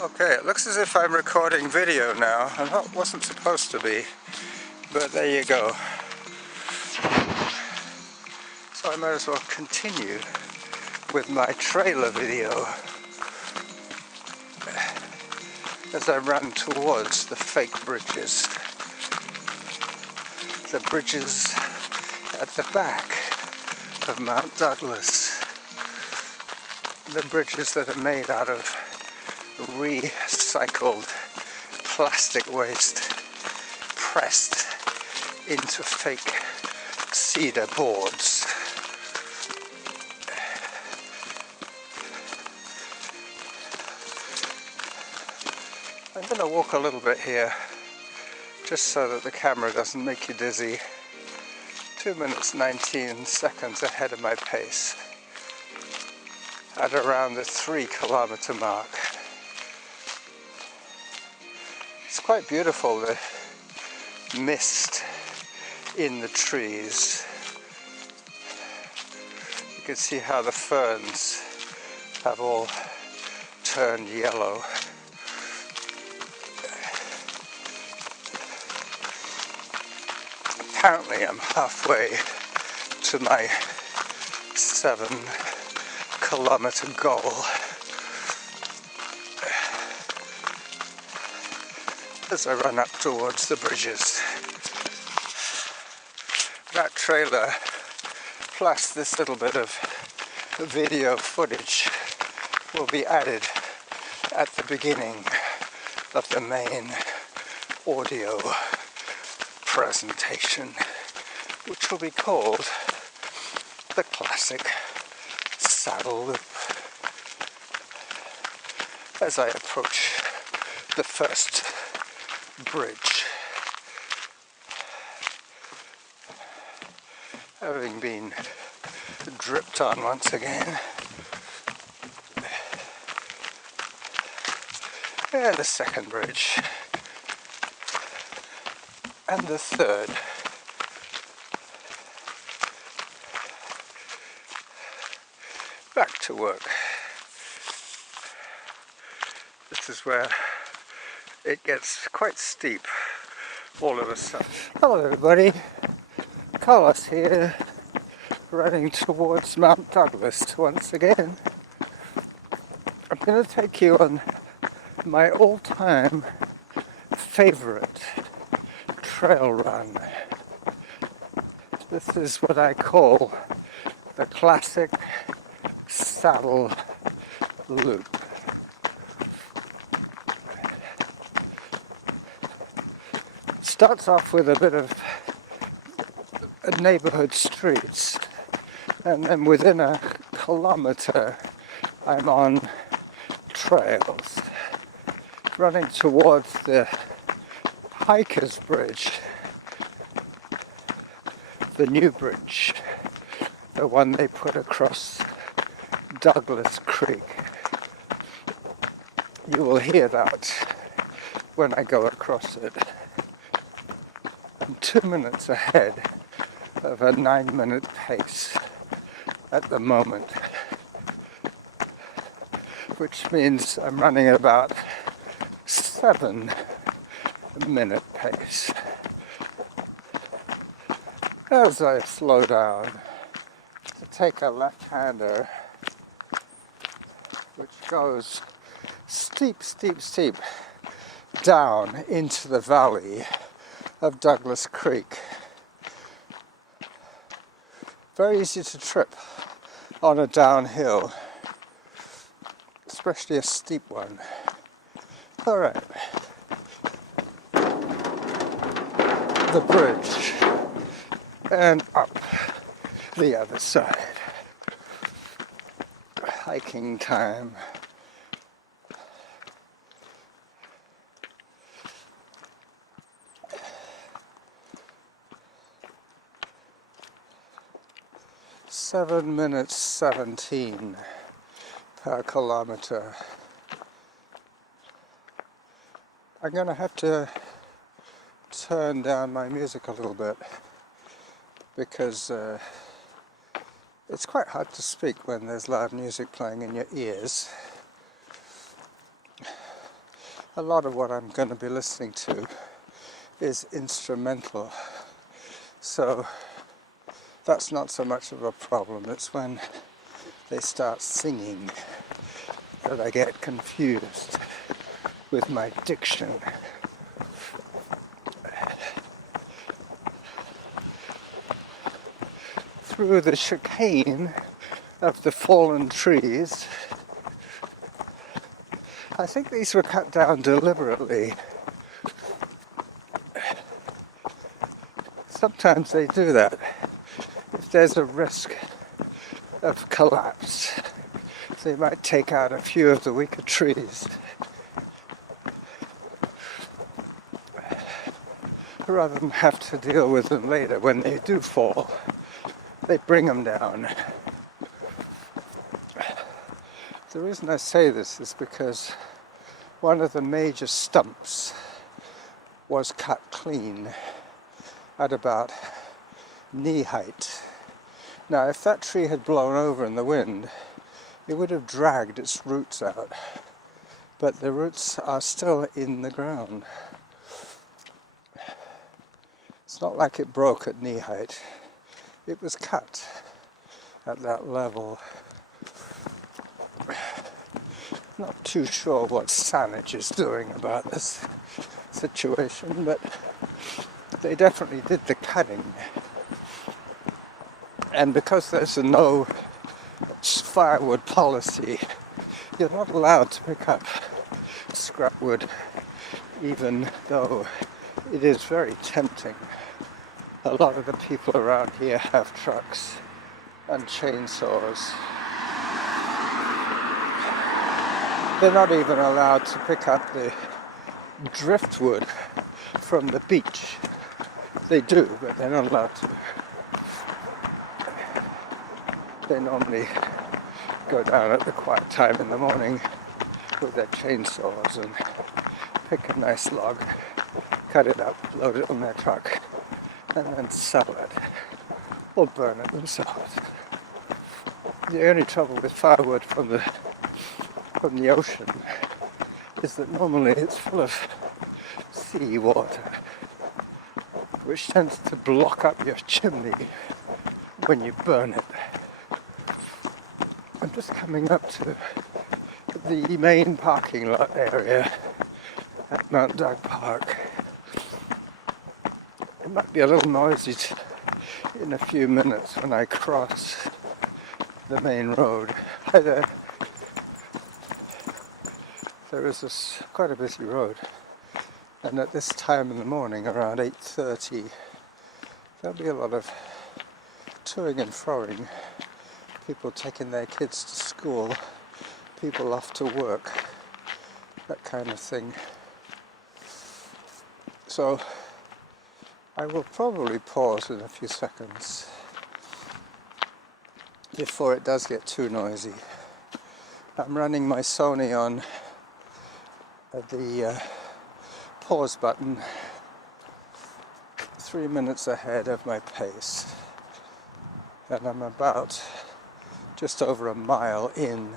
Okay, it looks as if I'm recording video now. I wasn't supposed to be, but there you go. So I might as well continue with my trailer video as I run towards the fake bridges. The bridges at the back of Mount Douglas. The bridges that are made out of recycled plastic waste pressed into fake cedar boards. I'm going to walk a little bit here just so that the camera doesn't make you dizzy. 2 minutes 19 seconds ahead of my pace at around the 3-kilometer mark. It's quite beautiful, the mist in the trees. You can see how the ferns have all turned yellow. Apparently I'm halfway to my 7-kilometer goal. As I run up towards the bridges. That trailer plus this little bit of video footage will be added at the beginning of the main audio presentation, which will be called the Classic Saddle Loop, as I approach the first bridge, having been dripped on once again, and the second bridge, and the third. Back to work. This is where it gets quite steep all of a sudden. Hello everybody, Carlos here, running towards Mount Douglas once again. I'm going to take you on my all-time favorite trail run. This is what I call the Classic Saddle Loop. Starts off with a bit of neighborhood streets, and then within a kilometer I'm on trails, running towards the Hiker's Bridge, the new bridge, the one they put across Douglas Creek. You will hear that when I go across it. I'm 2 minutes ahead of a 9-minute pace at the moment, which means I'm running about 7-minute pace. As I slow down to take a left-hander, which goes steep down into the valley of Douglas Creek. Very easy to trip on a downhill, especially a steep one. Alright, the bridge and up the other side. Hiking time. Seven minutes 17 per kilometer. I'm going to have to turn down my music a little bit because it's quite hard to speak when there's loud music playing in your ears. a lot of what I'm going to be listening to is instrumental, so that's not so much of a problem. It's when they start singing that I get confused with my diction. Through the chicane of the fallen trees, I think these were cut down deliberately. Sometimes they do that if there's a risk of collapse. They might take out a few of the weaker trees rather than have to deal with them later. When they do fall, they bring them down. The reason I say this is because one of the major stumps was cut clean at about knee height. Now, if that tree had blown over in the wind, it would have dragged its roots out, but the roots are still in the ground. It's not like it broke at knee height. It was cut at that level. Not too sure what Saanich is doing about this situation, but they definitely did the cutting. And because there's a no firewood policy, you're not allowed to pick up scrap wood, even though it is very tempting. A lot of the people around here have trucks and chainsaws. They're not even allowed to pick up the driftwood from the beach. They do, but they're not allowed to. They normally go down at the quiet time in the morning with their chainsaws and pick a nice log, cut it up, load it on their truck, and then sell it or burn it themselves. The only trouble with firewood from the ocean is that normally it's full of sea water, which tends to block up your chimney when you burn it. I'm just coming up to the main parking lot area at Mount Doug Park. It might be a little noisy in a few minutes when I cross the main road. Hi there. There is quite a busy road, and at this time in the morning, around 8:30, there'll be a lot of toing and froing. People taking their kids to school, people off to work, that kind of thing. So I will probably pause in a few seconds before it does get too noisy. I'm running my Sony on the pause button 3 minutes ahead of my pace, and I'm about just over a mile in.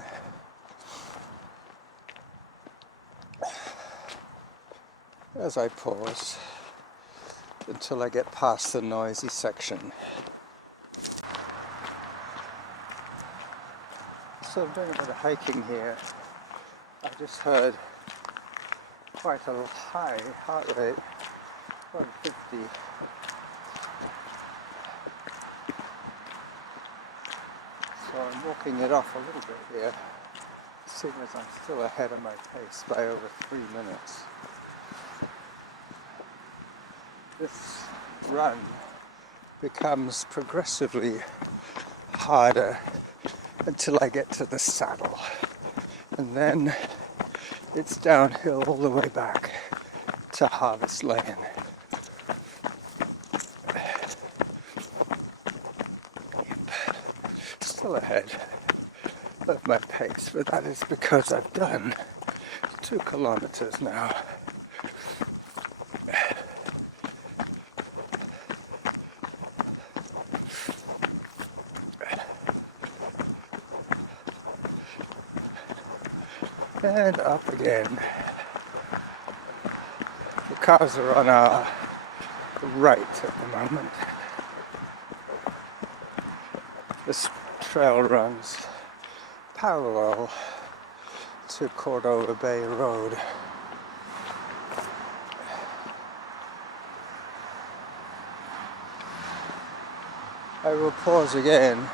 As I pause until I get past the noisy section. So I'm doing a bit of hiking here. I just heard quite a high heart rate, 150. So I'm walking it off a little bit here, seeing as I'm still ahead of my pace by over 3 minutes. This run becomes progressively harder until I get to the saddle, and then it's downhill all the way back to Harvest Lane. Still ahead of my pace, but that is because I've done 2 kilometers now. And up again. cars are on our right at the moment. This trail runs parallel to Cordova Bay Road. I will pause again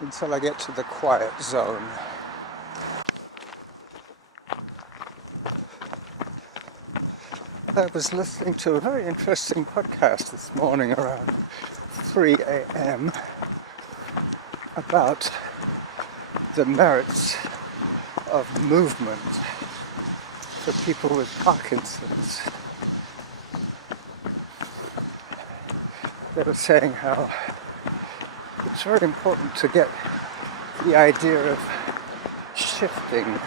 until I get to the quiet zone. I was listening to a very interesting podcast this morning around 3 a.m. about the merits of movement for people with Parkinson's. They were saying how it's very important to get the idea of shifting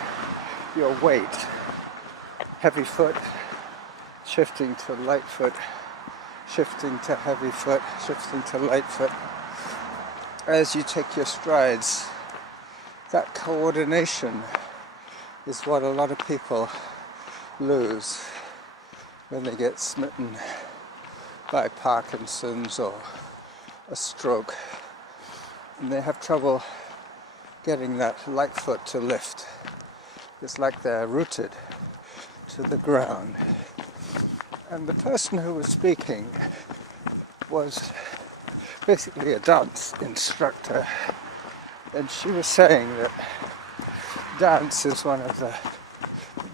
your weight, heavy foot, shifting to light foot, shifting to heavy foot, shifting to light foot. As you take your strides, that coordination is what a lot of people lose when they get smitten by Parkinson's or a stroke. And they have trouble getting that light foot to lift. It's like they're rooted to the ground. And the person who was speaking was basically a dance instructor, and she was saying that dance is one of the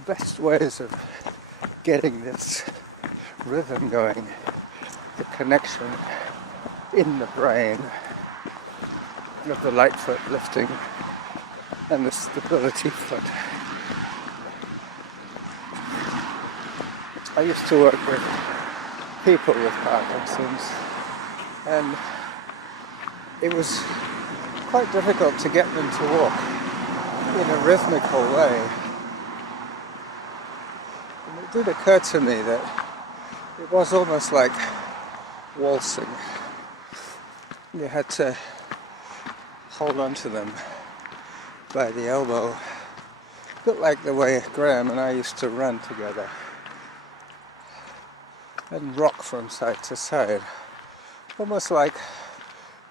best ways of getting this rhythm going, the connection in the brain of the light foot lifting and the stability foot. I used to work with people with Parkinson's, and it was quite difficult to get them to walk in a rhythmical way. And it did occur to me that it was almost like waltzing. You had to hold on to them by the elbow, a bit like the way Graham and I used to run together and rock from side to side, almost like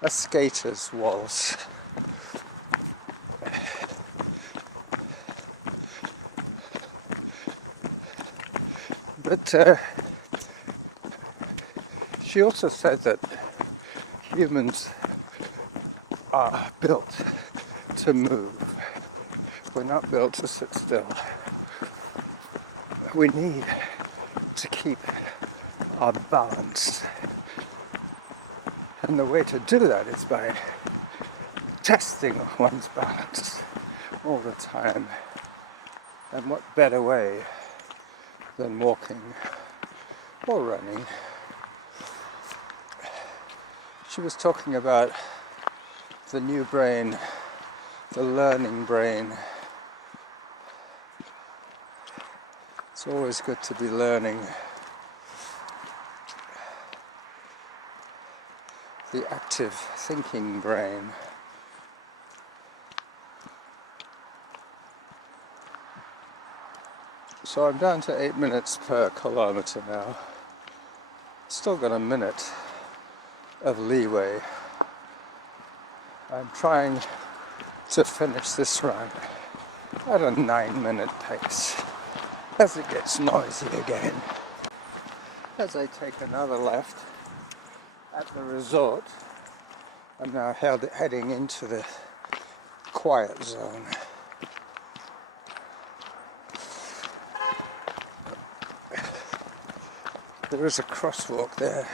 a skater's waltz. But she also said that humans are built to move. We're not built to sit still. We need to keep our balance. And the way to do that is by testing one's balance all the time. And what better way than walking or running? She was talking about the new brain, the learning brain. It's always good to be learning. The active thinking brain. So I'm down to 8 minutes per kilometre now. Still got a minute of leeway. I'm trying to finish this run at a 9-minute pace as it gets noisy again. As I take another left at the resort, I'm now heading into the quiet zone. There is a crosswalk there,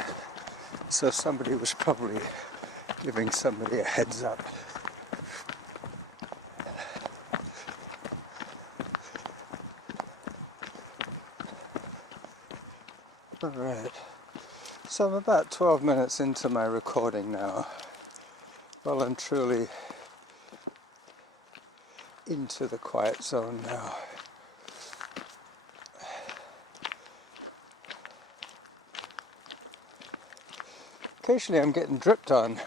so somebody was probably giving somebody a heads up. Alright, so I'm about 12 minutes into my recording now. Well and truly into the quiet zone now. Occasionally I'm getting dripped on,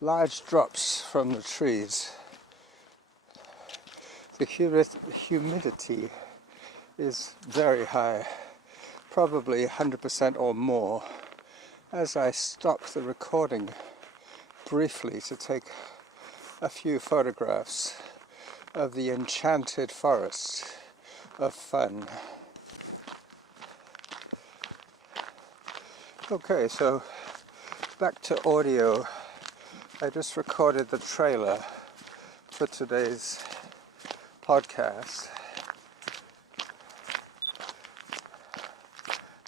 large drops from the trees. The humidity is very high. probably 100% or more, as I stop the recording briefly to take a few photographs of the enchanted forest of fun. Okay, so back to audio. I just recorded the trailer for today's podcast.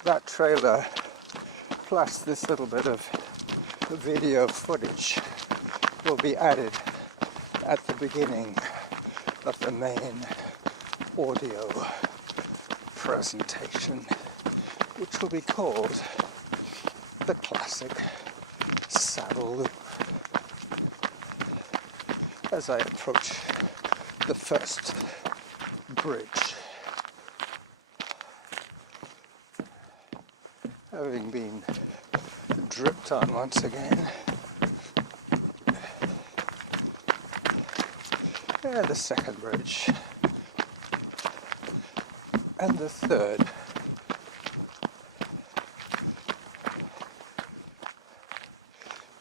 That trailer plus this little bit of video footage will be added at the beginning of the main audio presentation, which will be called the classic saddle loop, as I approach the first bridge, having been dripped on once again. And the second bridge, and the third.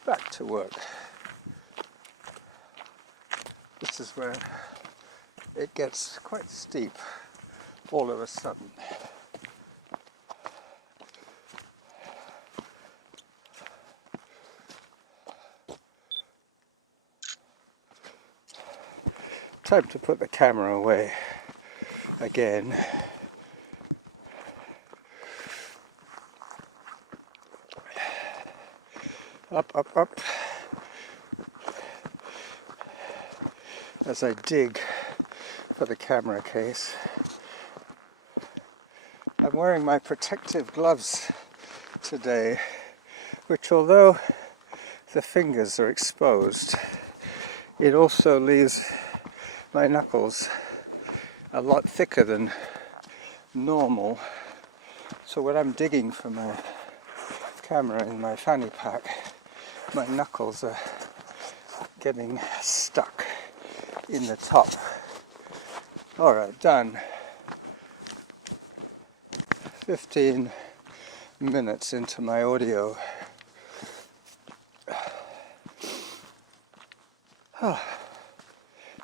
Back to work. This is where it gets quite steep all of a sudden. Time to put the camera away again. Up, up, up. As I dig for the camera case. I'm wearing my protective gloves today, which, although the fingers are exposed, it also leaves my knuckles a lot thicker than normal. So when I'm digging for my camera in my fanny pack, my knuckles are getting stuck in the top. Alright, done. 15 minutes into my audio.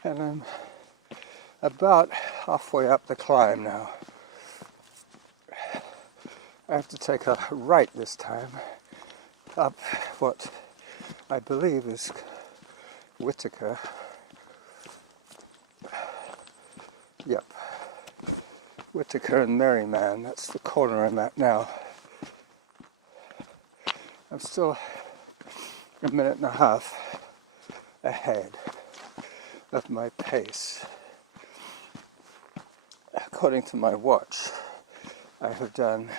And I'm about halfway up the climb now. I have to take a right this time, up what I believe is Whitaker. Yep, Whitaker and Merryman, that's the corner I'm at now. I'm still a minute and a half ahead of my pace. According to my watch, I have done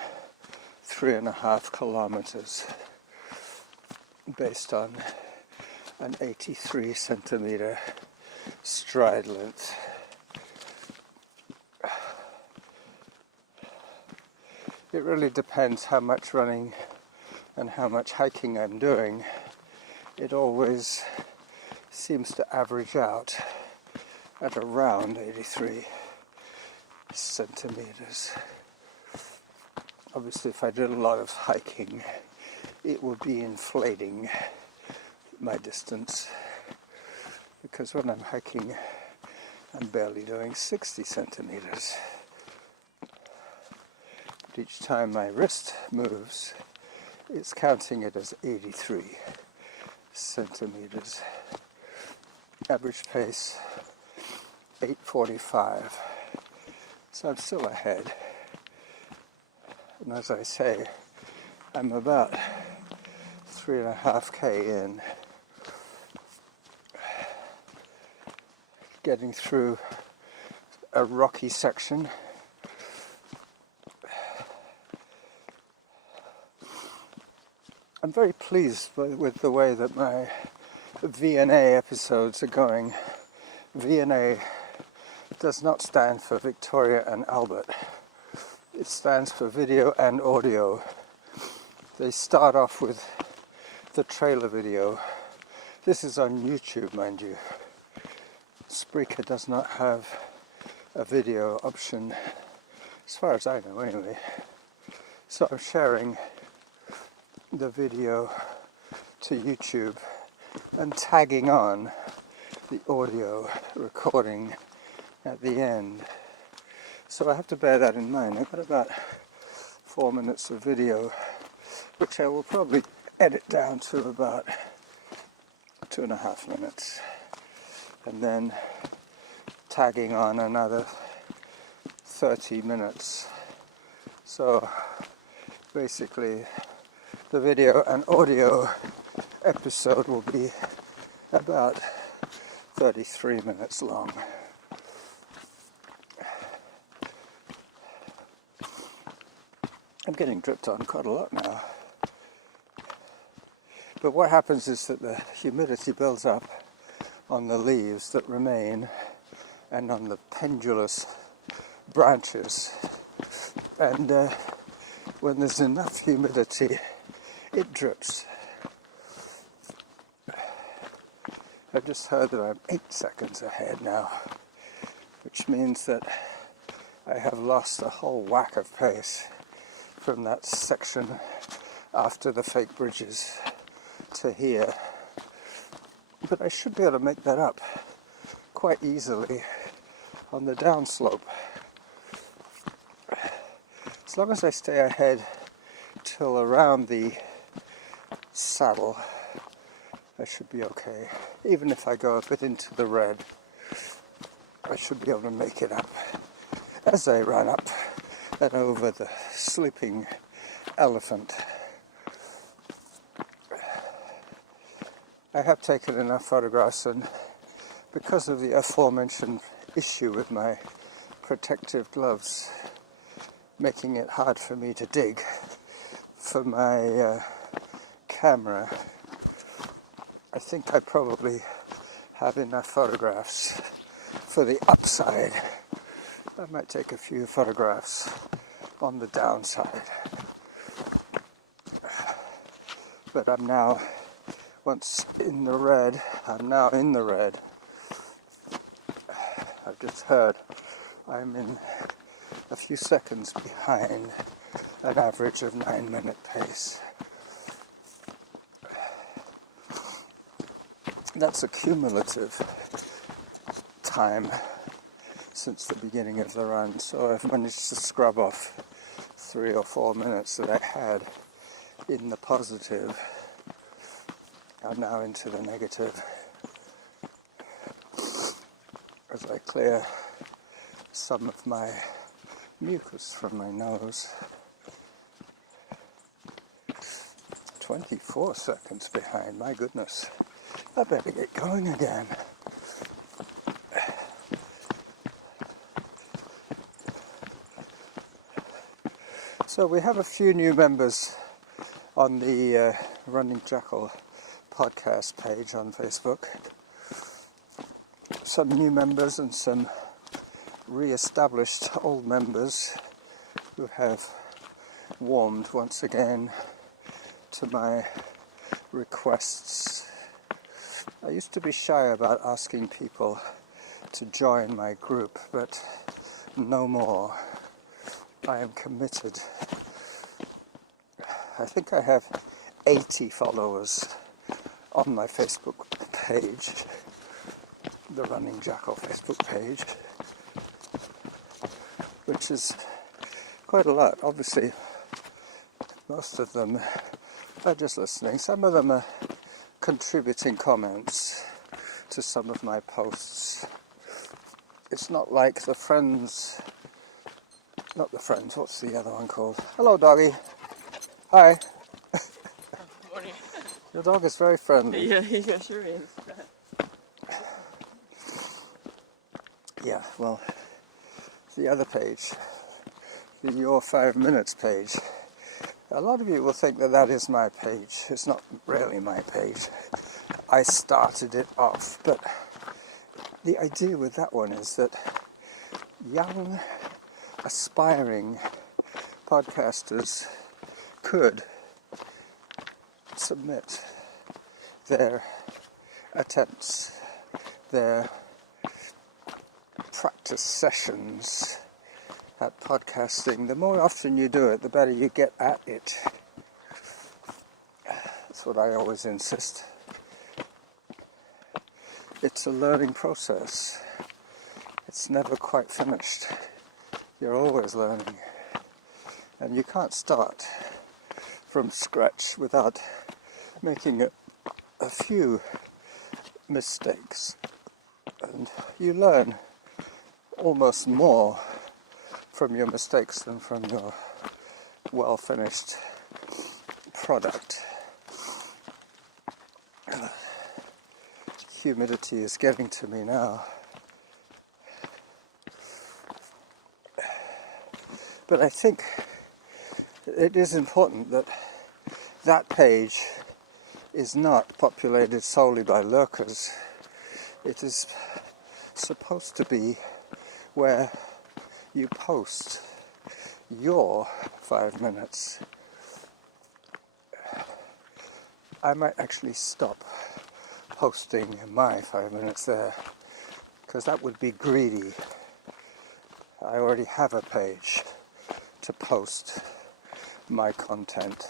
3.5 kilometers based on an 83 centimeter stride length. It really depends how much running and how much hiking I'm doing. It always seems to average out at around 83 centimeters. Obviously, if I did a lot of hiking, it would be inflating my distance, because when I'm hiking, I'm barely doing 60 centimeters. But each time my wrist moves, it's counting it as 83 centimeters. Average pace, 8:45. So I'm still ahead. And as I say, I'm about 3.5K in, getting through a rocky section. I'm very pleased with the way that my V&A episodes are going. V&A does not stand for Victoria and Albert. It stands for video and audio. They start off with the trailer video. This is on YouTube, mind you. Spreaker does not have a video option, as far as I know anyway. So I'm sharing the video to YouTube and tagging on the audio recording at the end. So I have to bear that in mind. I've got about 4 minutes of video, which I will probably edit down to about 2.5 minutes, and then tagging on another 30 minutes. So basically the video and audio episode will be about 33 minutes long. I'm getting dripped on quite a lot now. But what happens is that the humidity builds up on the leaves that remain and on the pendulous branches. And when there's enough humidity, it drips. I've just heard that I'm 8 seconds ahead now, which means that I have lost a whole whack of pace from that section after the fake bridges to here. But I should be able to make that up quite easily on the downslope. As long as I stay ahead till around the saddle, I should be okay. Even if I go a bit into the red, I should be able to make it up as I run up and over the sleeping elephant. I have taken enough photographs, and because of the aforementioned issue with my protective gloves making it hard for me to dig for my camera, I think I probably have enough photographs for the upside. I might take a few photographs on the downside. But I'm now, once in the red, I'm now in the red. I've just heard I'm in a few seconds behind an average of 9-minute pace. That's a cumulative time since the beginning of the run, so I've managed to scrub off 3 or 4 minutes that I had in the positive. I'm now into the negative as I clear some of my mucus from my nose. 24 seconds behind, my goodness. I better get going again. So we have a few new members on the Running Jackal podcast page on Facebook. Some new members and some re-established old members who have warmed once again to my requests. I used to be shy about asking people to join my group, but no more. I am committed. I think I have 80 followers on my Facebook page, the Running Jackal Facebook page, which is quite a lot. Obviously, most of them are just listening. Some of them are contributing comments to some of my posts. It's not like the friends, not the friends, what's the other one called? Hello, doggy. Hi. Morning. Your dog is very friendly. Yeah, sure is. Yeah, well, the other page, the Your 5 Minutes page, a lot of you will think that that is my page. It's not really my page. I started it off, but the idea with that one is that young, aspiring podcasters could submit their attempts, their practice sessions, at podcasting. The more often you do it, the better you get at it. That's what I always insist. It's a learning process. It's never quite finished. You're always learning. And you can't start from scratch without making a few mistakes. And you learn almost more from your mistakes than from your well-finished product. Humidity is getting to me now. But I think it is important that that page is not populated solely by lurkers. It is supposed to be where you post your 5 minutes. I might actually stop posting my 5 minutes there, because that would be greedy. I already have a page to post my content.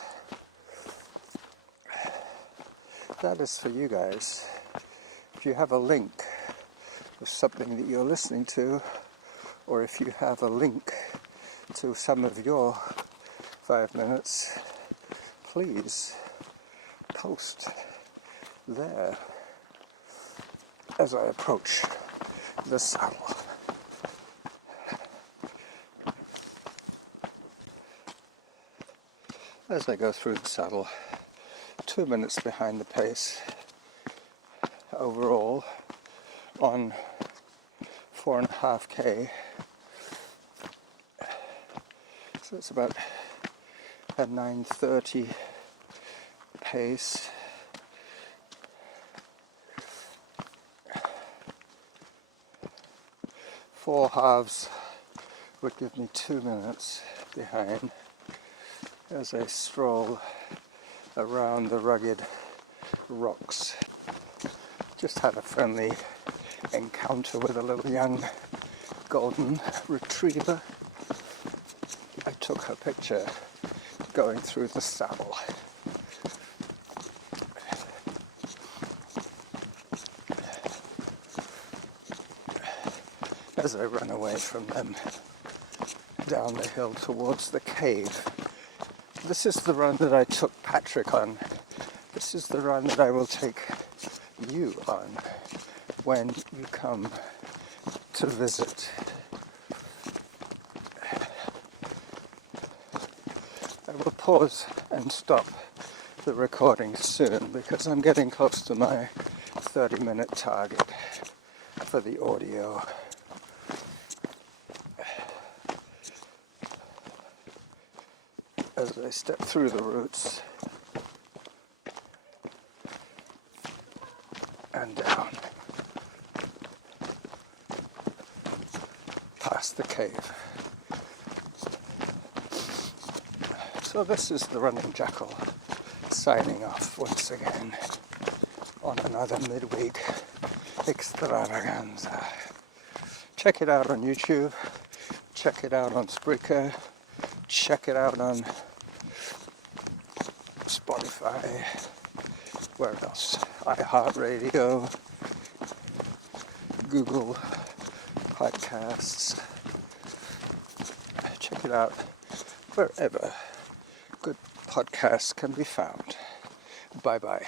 That is for you guys. If you have a link of something that you're listening to, or if you have a link to some of your 5 minutes, please post there as I approach the saddle. As I go through the saddle, 2 minutes behind the pace overall on 4.5k. So it's about a 9:30 pace. Four halves would give me 2 minutes behind as I stroll around the rugged rocks. Just had a friendly encounter with a little young golden retriever. I took her picture going through the saddle. As I run away from them down the hill towards the cave. This is the run that I took Patrick on. This is the run that I will take you on when you come to visit. I will pause and stop the recording soon because I'm getting close to my 30-minute target for the audio. As I step through the roots and down past the cave. So this is the Running Jackal signing off once again on another midweek extravaganza. Check it out on YouTube, check it out on Spreaker, check it out on Spotify, where else? iHeartRadio, Google Podcasts. Check it out wherever good podcasts can be found. Bye-bye.